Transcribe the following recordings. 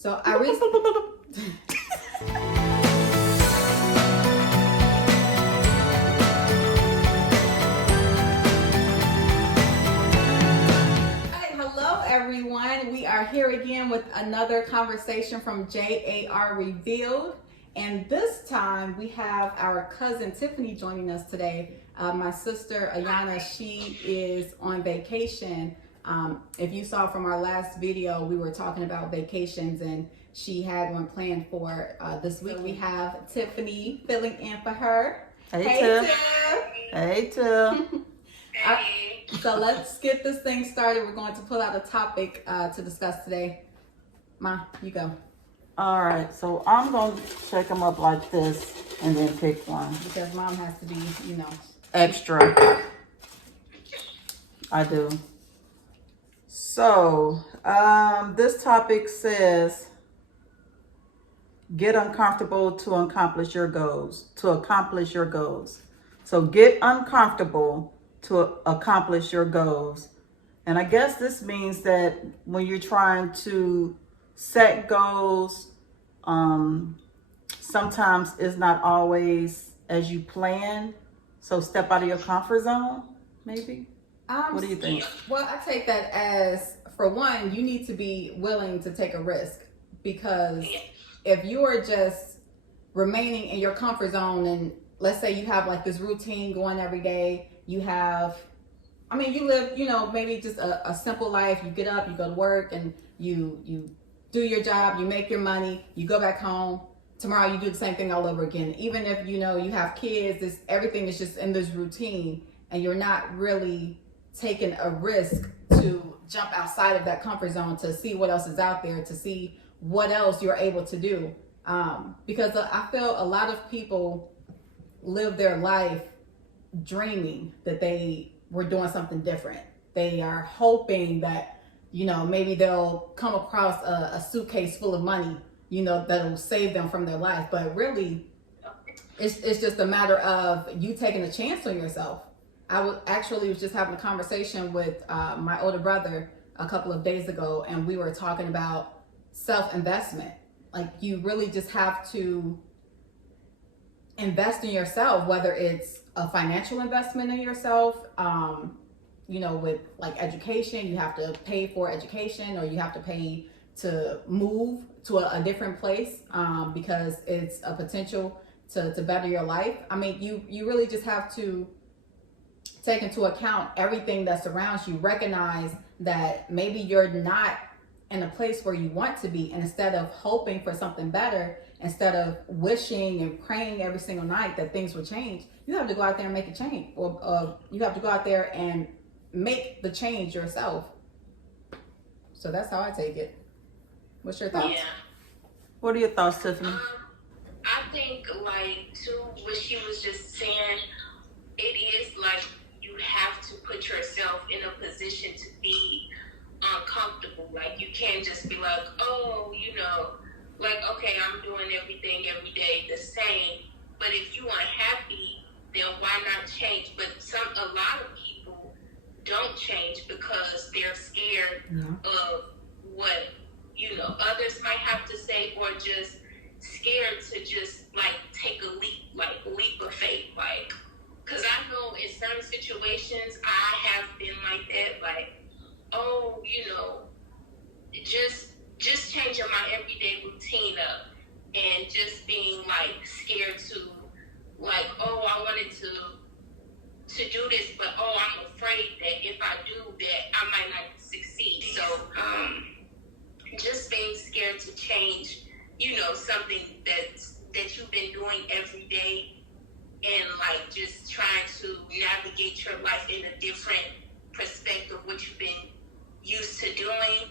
So I recently. Hello, everyone. We are here again with another conversation from J.A.R. Revealed. And this time we have our cousin Tiffany joining us today. My sister Ayana, she is on vacation. If you saw from our last video, we were talking about vacations and she had one planned for this week. We have Tiffany filling in for her. Hey Tiff. Hey Tiff. So let's get this thing started. We're going to pull out a topic to discuss today. Ma, you go. All right, so I'm going to check them up like this and then pick one. Because mom has to be, extra. I do. So, this topic says, get uncomfortable to accomplish your goals. So get uncomfortable to accomplish your goals. And I guess this means that when you're trying to set goals, sometimes it's not always as you plan. So step out of your comfort zone, maybe? What do you think? Well, I take that as, for one, you need to be willing to take a risk, because if you are just remaining in your comfort zone, and let's say you have like this routine going every day, you live, maybe just a simple life. You get up, you go to work, and you do your job, you make your money, you go back home. Tomorrow you do the same thing all over again. Even if you have kids, everything is just in this routine, and you're not really taking a risk to jump outside of that comfort zone to see what else is out there, to see what else you're able to do. Because I feel a lot of people live their life dreaming that they were doing something different. They are hoping that, maybe they'll come across a suitcase full of money, that'll save them from their life. But really, it's just a matter of you taking a chance on yourself. I was just having a conversation with my older brother a couple of days ago, and we were talking about self-investment. Like, you really just have to invest in yourself, whether it's a financial investment in yourself, with like education. You have to pay for education, or you have to pay to move to a different place because it's a potential to better your life. You really just have to take into account everything that surrounds you. Recognize that maybe you're not in a place where you want to be, and instead of hoping for something better, instead of wishing and praying every single night that things will change, you have to go out there and make a change, or you have to go out there and make the change yourself. So that's how I take it. What's your thoughts? Yeah. What are your thoughts, Tiffany? I think, too, what she was just saying, it is like you have to put yourself in a position to be uncomfortable. Like, you can't just be like, okay, I'm doing everything every day the same. But if you unhappy, then why not change? But a lot of people don't change because they're scared of what others might have to say, or just scared to just take a leap of faith. Because I know in certain situations I have been like that, just changing my everyday routine up, and just being scared to I wanted to do this, but I'm afraid that if I do that I might not succeed. So just being scared to change, something that you've been doing every day, and just trying to navigate your life in a different perspective, what you've been used to doing,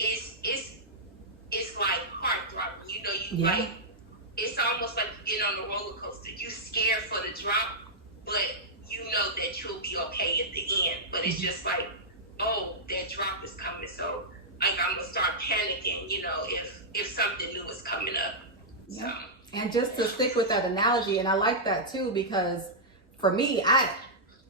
it's heart-throbbing. It's almost like you get on a roller coaster. You scared for the drop, but you know that you'll be okay at the end. But it's just that drop is coming, so I'm gonna start panicking, if something new is coming up. Yeah. And just to stick with that analogy, and I like that too, because for me, I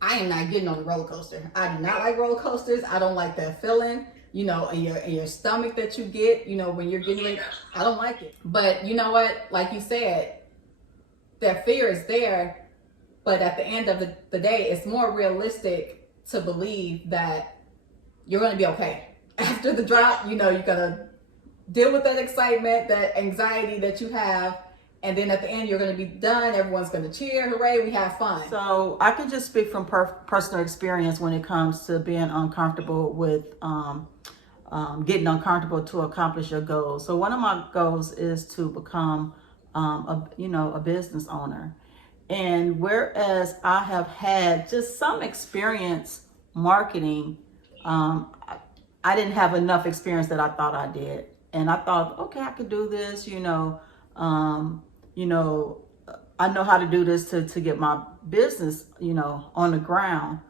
am not getting on the roller coaster. I do not like roller coasters. I don't like that feeling. in your stomach that you get, when you're getting ready. I don't like it. But you know what? Like you said, that fear is there. But at the end of the day, it's more realistic to believe that you're going to be okay. After the drop, you're going to deal with that excitement, that anxiety that you have. And then at the end, you're going to be done. Everyone's going to cheer. Hooray, we have fun. So I can just speak from personal experience when it comes to being uncomfortable with getting uncomfortable to accomplish your goals. So one of my goals is to become a business owner. And whereas I have had just some experience marketing, I didn't have enough experience that I thought I did. And I thought, okay, I could do this, I know how to do this to get my business, on the ground.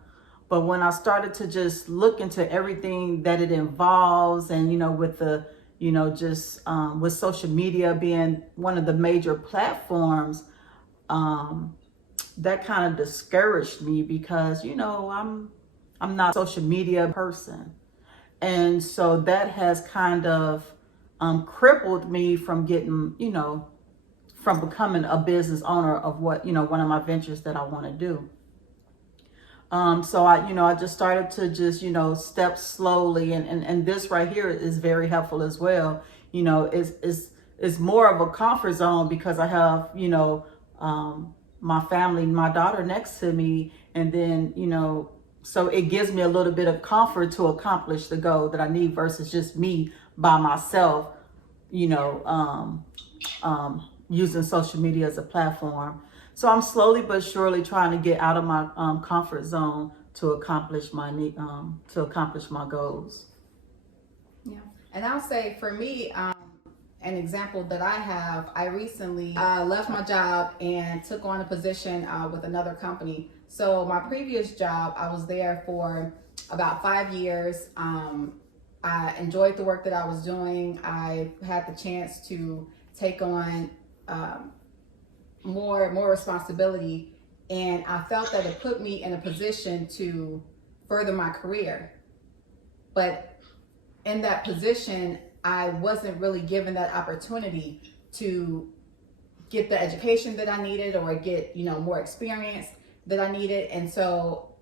But when I started to just look into everything that it involves, and, with the, with social media being one of the major platforms, that kind of discouraged me because, I'm not a social media person. And so that has kind of crippled me from getting, from becoming a business owner of what, one of my ventures that I want to do. So I just started to just, step slowly, and this right here is very helpful as well. It's more of a comfort zone because I have, my family, my daughter next to me, and then, so it gives me a little bit of comfort to accomplish the goal that I need versus just me by myself, using social media as a platform. So I'm slowly but surely trying to get out of my comfort zone to accomplish my goals. Yeah, and I'll say for me, an example that I have, I recently left my job and took on a position with another company. So my previous job, I was there for about 5 years. I enjoyed the work that I was doing. I had the chance to take on more responsibility, and I felt that it put me in a position to further my career. But in that position, I wasn't really given that opportunity to get the education that I needed or get, more experience that I needed. And so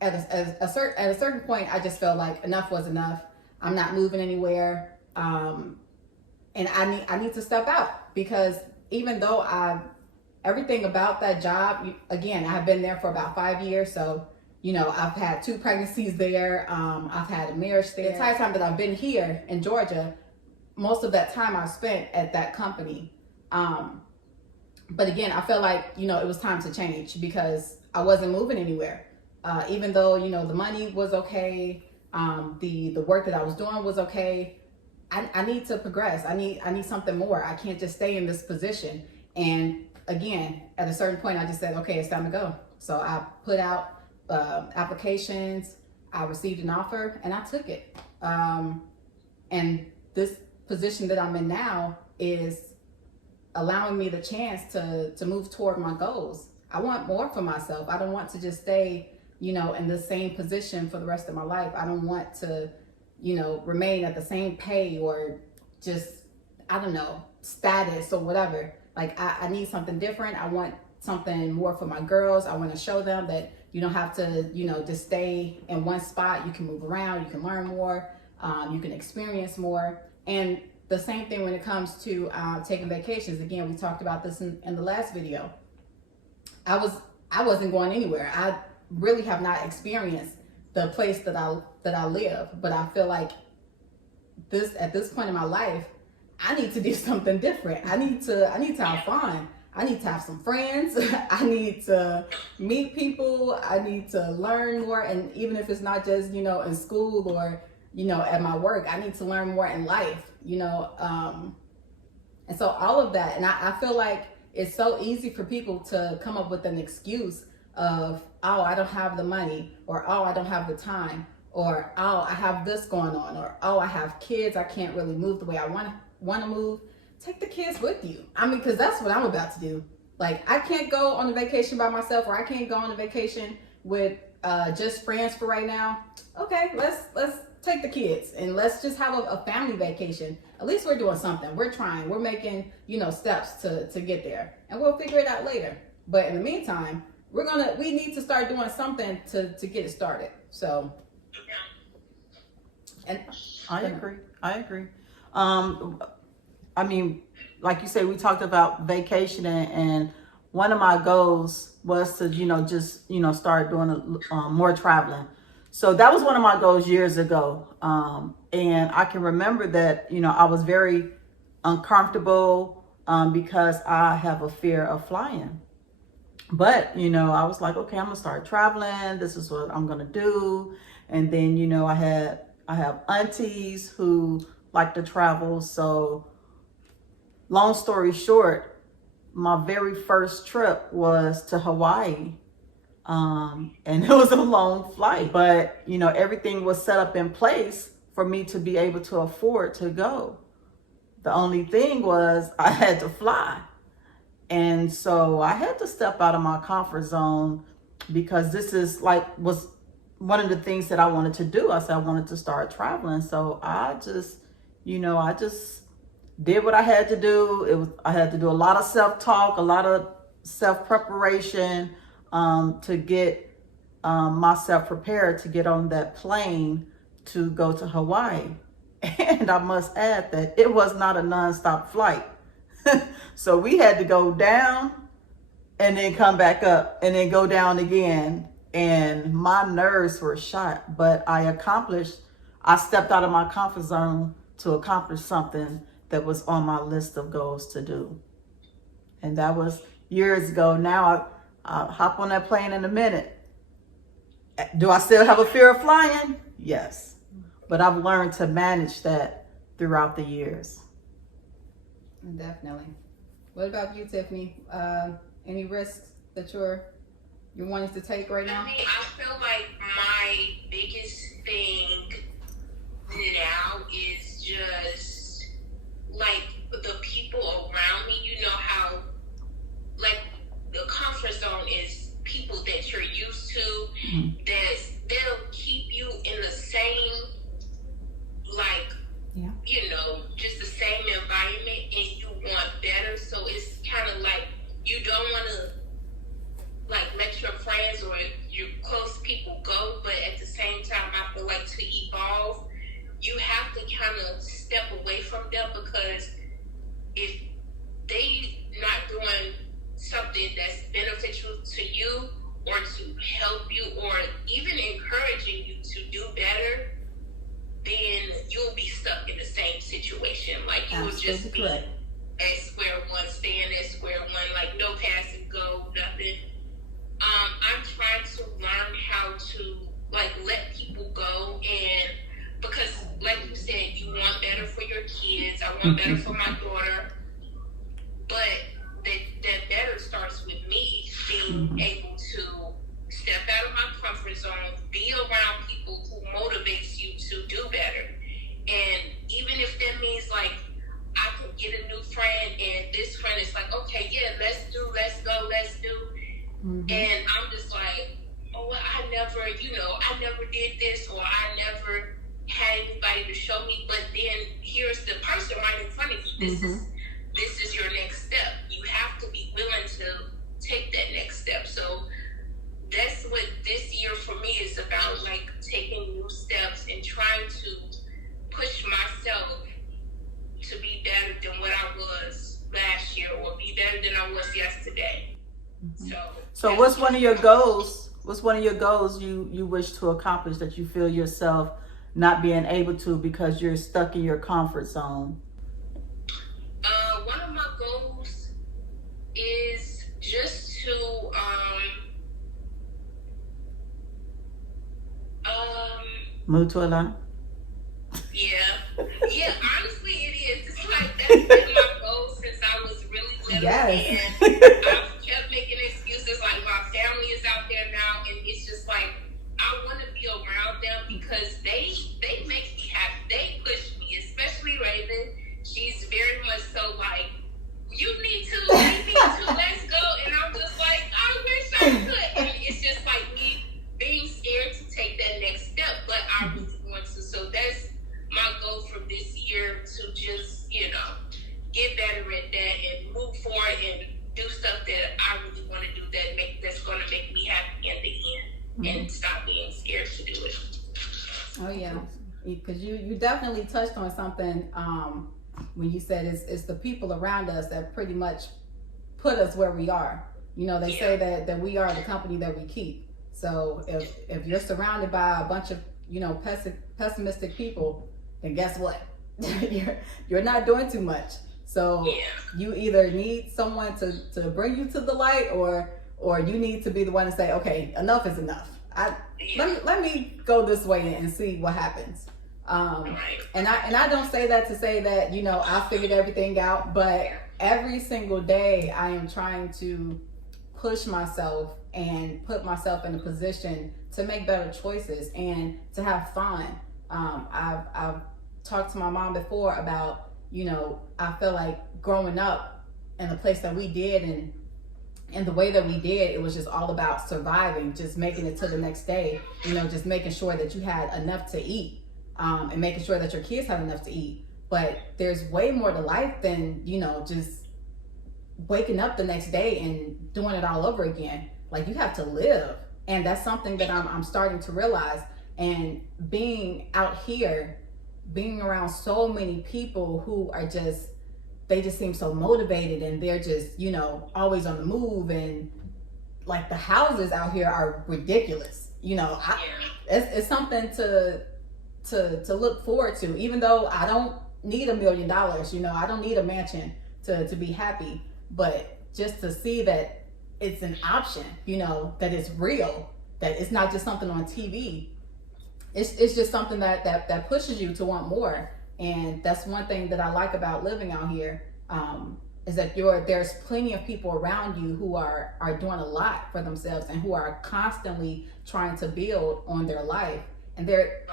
at a certain point, I just felt like enough was enough. I'm not moving anywhere. And I need to step out, because even though everything about that job, again, I've been there for about 5 years. So, I've had 2 pregnancies there. I've had a marriage there. The entire time that I've been here in Georgia, most of that time I spent at that company. But again, I felt like, it was time to change because I wasn't moving anywhere. Even though, the money was okay. The work that I was doing was okay. I need to progress. I need something more. I can't just stay in this position. And again, at a certain point, I just said, okay, it's time to go. So I put out applications. I received an offer and I took it. And this position that I'm in now is allowing me the chance to move toward my goals. I want more for myself. I don't want to just stay, in the same position for the rest of my life. I don't want to, remain at the same pay or just, I don't know, status or whatever. Like I need something different. I want something more for my girls. I want to show them that you don't have to, just stay in one spot. You can move around, you can learn more, you can experience more. And the same thing when it comes to taking vacations. Again, we talked about this in the last video. I wasn't going anywhere. I really have not experienced the place that I live, but I feel like at this point in my life, I need to do something different. I need to have fun. I need to have some friends. I need to meet people. I need to learn more. And even if it's not just, in school or, at my work, I need to learn more in life, and so all of that. And I feel like it's so easy for people to come up with an excuse of, oh, I don't have the money, or, oh, I don't have the time, or, oh, I have this going on, or, oh, I have kids. I can't really move the way I want to move. Take the kids with you. I mean, because that's what I'm about to do. Like, I can't go on a vacation by myself, or I can't go on a vacation with just friends for right now. Okay, let's take the kids and let's just have a family vacation. At least we're doing something. We're trying. We're making, steps to get there, and we'll figure it out later. But in the meantime, we need to start doing something to get it started. So, and I agree. I mean, like you say, we talked about vacationing, and one of my goals was to, start doing more traveling. So that was one of my goals years ago. And I can remember that, I was very uncomfortable because I have a fear of flying. But, I was like, okay, I'm gonna start traveling. This is what I'm gonna do. And then, I have aunties who like to travel. So long story short, my very first trip was to Hawaii. And it was a long flight, but everything was set up in place for me to be able to afford to go. The only thing was I had to fly. And so I had to step out of my comfort zone because this was one of the things that I wanted to do. I said I wanted to start traveling. So I just did what I had to do. I had to do a lot of self-talk, a lot of self-preparation to get myself prepared to get on that plane to go to Hawaii. And I must add that it was not a nonstop flight. So we had to go down and then come back up and then go down again. And my nerves were shot, but I stepped out of my comfort zone to accomplish something that was on my list of goals to do. And that was years ago. Now I'll hop on that plane in a minute. Do I still have a fear of flying? Yes. But I've learned to manage that throughout the years. Definitely. What about you, Tiffany? Any risks that you're wanting to take right now? I mean, I feel like my biggest thing now is just like the people around me. You know how like the comfort zone is people that you're used to, that they'll keep you in the same just the same environment, and you want better. So it's kind of like you don't want to let your friends or your close people go, but at the same time, I feel like to evolve, you have to kind of step away from them, because if they not doing something that's beneficial to you or to help you or even encouraging you to do better, then you'll be stuck in the same situation. Like you will just be at square one, staying at square one, like no pass and go, nothing. I'm trying to learn how to let people go, and because like you said, you want better for your kids. I want better for my daughter, but that better starts with me being able to step out of my comfort zone, be around people who motivates you to do better. And even if that means I could get a new friend, and this friend is like, okay, yeah, let's go, let's do. And I'm just like, oh, I never did this, or I never had anybody to show me. But then here's the person right in front of you. This is your next step. You have to be willing to take that next step. So that's what this year for me is about, taking new steps and trying to push myself to be better than what I was last year, or be better than I was yesterday. So what's one of your goals? What's one of your goals you wish to accomplish that you feel yourself not being able to because you're stuck in your comfort zone? One of my goals is just to move to Atlanta. Yeah, honestly it is. It's that's been my goal since I was really little. Yes. And I've kept making excuses, my family is out there now, and it's just I want to be around them because they make me happy. They push me, especially Raven. She's very much so you need to, let's go. And I'm just I wish I could. And it's just me being because you definitely touched on something when you said it's the people around us that pretty much put us where we are. You know, they say that we are the company that we keep. So if you're surrounded by a bunch of, you know, pessimistic people, then guess what? you're not doing too much. So you either need someone to bring you to the light, or you need to be the one to say, okay, enough is enough. Let me go this way and see what happens. And I don't say that to say that, you know, I figured everything out, but every single day I am trying to push myself and put myself in a position to make better choices and to have fun. I've talked to my mom before about, you know, I feel like growing up in the place that we did and the way that we did, it was just all about surviving, just making it to the next day, you know, just making sure that you had enough to eat, and making sure that your kids have enough to eat. But there's way more to life than, you know, just waking up the next day and doing it all over again. Like, you have to live. And that's something that I'm starting to realize. And being out here, being around so many people who are just, they just seem so motivated, and they're just, you know, always on the move, and like the houses out here are ridiculous. You know, it's something to look forward to. Even though I don't need $1 million, you know, I don't need a mansion to be happy, but just to see that it's an option, you know, that it's real, that it's not just something on TV. It's just something that pushes you to want more. And that's one thing that I like about living out here, is that there's plenty of people around you who are doing a lot for themselves and who are constantly trying to build on their life. And they're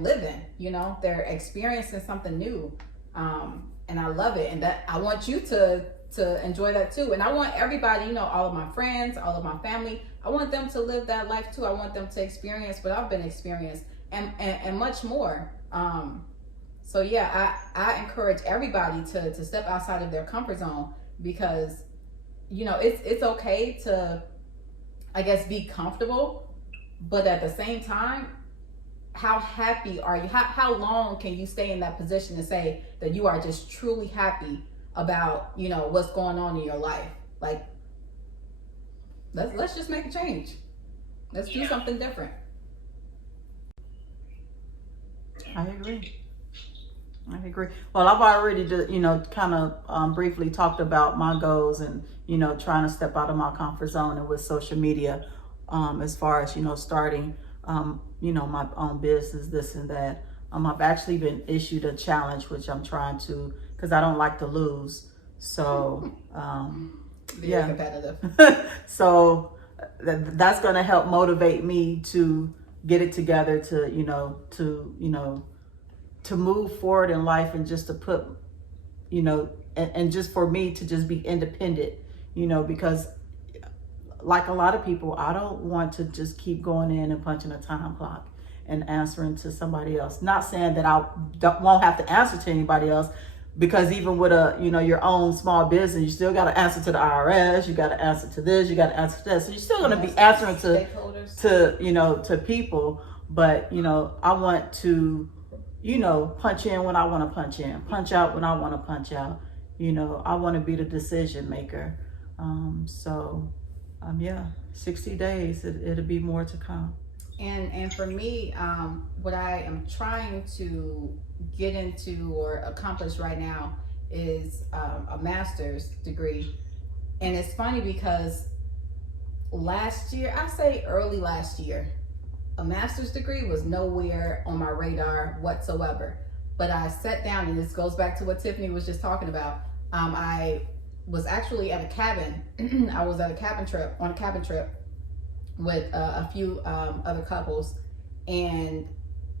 living, you know, they're experiencing something new. And I love it. And that I want you to enjoy that too. And I want everybody, you know, all of my friends, all of my family, I want them to live that life too. I want them to experience what I've been experiencing and much more. So yeah, I encourage everybody to step outside of their comfort zone, because, you know, it's okay to, I guess, be comfortable, but at the same time, how happy are you? How long can you stay in that position to say that you are just truly happy about, you know, what's going on in your life? Like, let's just make a change. Let's do something different. I agree. Well, I've already, you know, kind of briefly talked about my goals and, you know, trying to step out of my comfort zone and with social media, as far as, you know, starting, you know, my own business, this and that. I've actually been issued a challenge, which I'm trying to, because I don't like to lose. So, Very competitive. So that's going to help motivate me to get it together, to move forward in life, and just to put, you know, and just for me to just be independent, you know, because like a lot of people, I don't want to just keep going in and punching a time clock and answering to somebody else. Not saying that I won't have to answer to anybody else, because even with your own small business, you still got to answer to the IRS, you got to answer to this, you got to answer to that. So you're still going to be answering to people. But, you know, I want to, you know, punch in when I want to punch in, punch out when I want to punch out. You know, I want to be the decision maker. 60 days, it'll be more to come. And for me, what I am trying to get into or accomplish right now is a master's degree. And it's funny because last year, I say early last year, a master's degree was nowhere on my radar whatsoever. But I sat down, and this goes back to what Tiffany was just talking about. I was actually at a cabin. I was at on a cabin trip with a few other couples, and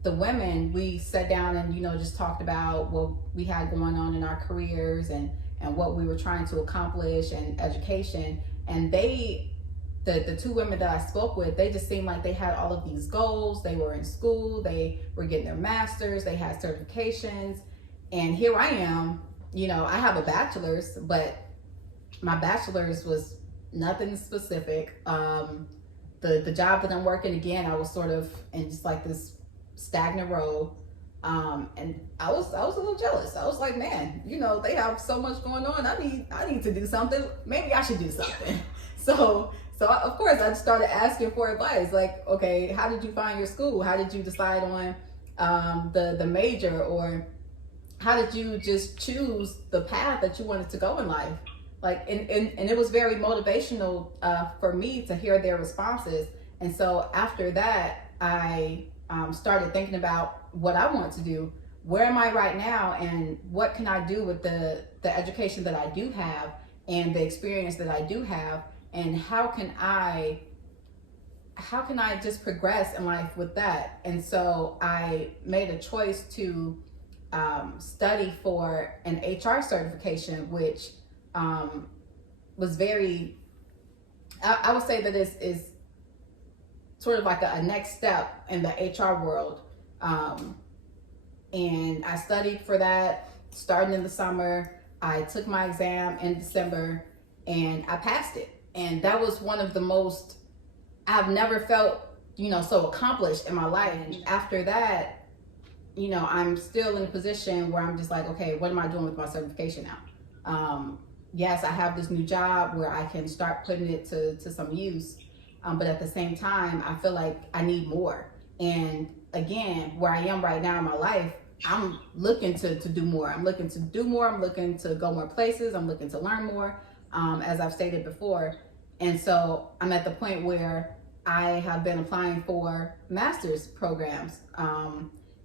the women, we sat down and, you know, just talked about what we had going on in our careers and what we were trying to accomplish and education. And the two women that I spoke with, they just seemed like they had all of these goals. They were in school, they were getting their masters, they had certifications, and here I am, you know, I have a bachelor's, but my bachelor's was nothing specific. The job that I'm working, again, I was sort of in just like this stagnant role. And I was a little jealous. I was like, man, you know, they have so much going on. I need to do something. Maybe I should do something. So of course I started asking for advice. Like, okay, how did you find your school? How did you decide on the major, or how did you just choose the path that you wanted to go in life? Like, and it was very motivational for me to hear their responses. And so after that, I started thinking about what I want to do. Where am I right now, and what can I do with the education that I do have and the experience that I do have, and how can I just progress in life with that? And so I made a choice to study for an HR certification, which was very, I would say that is sort of like a next step in the HR world. And I studied for that starting in the summer. I took my exam in December and I passed it. And that was one of the most, I've never felt, you know, so accomplished in my life. And after that, you know, I'm still in a position where I'm just like, okay, what am I doing with my certification now? Yes, I have this new job where I can start putting it to some use. But at the same time, I feel like I need more. And again, where I am right now in my life, I'm looking to do more. I'm looking to do more. I'm looking to go more places. I'm looking to learn more, as I've stated before. And so I'm at the point where I have been applying for master's programs.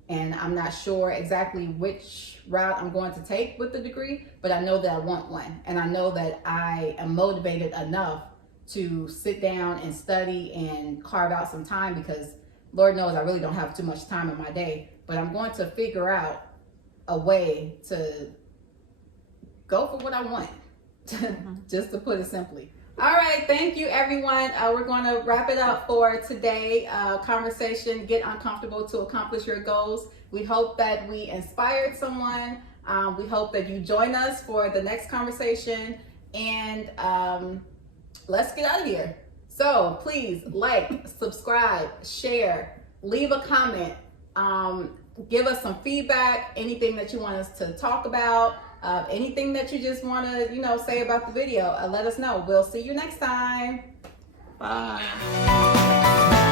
And I'm not sure exactly which route I'm going to take with the degree, but I know that I want one. And I know that I am motivated enough to sit down and study and carve out some time, because Lord knows I really don't have too much time in my day, but I'm going to figure out a way to go for what I want, just to put it simply. All right, thank you everyone. We're going to wrap it up for today. Conversation, get uncomfortable to accomplish your goals. We hope that we inspired someone. We hope that you join us for the next conversation, and let's get out of here. So please like, subscribe, share, leave a comment, give us some feedback, anything that you want us to talk about, anything that you just want to, you know, say about the video. Let us know. We'll see you next time. Bye.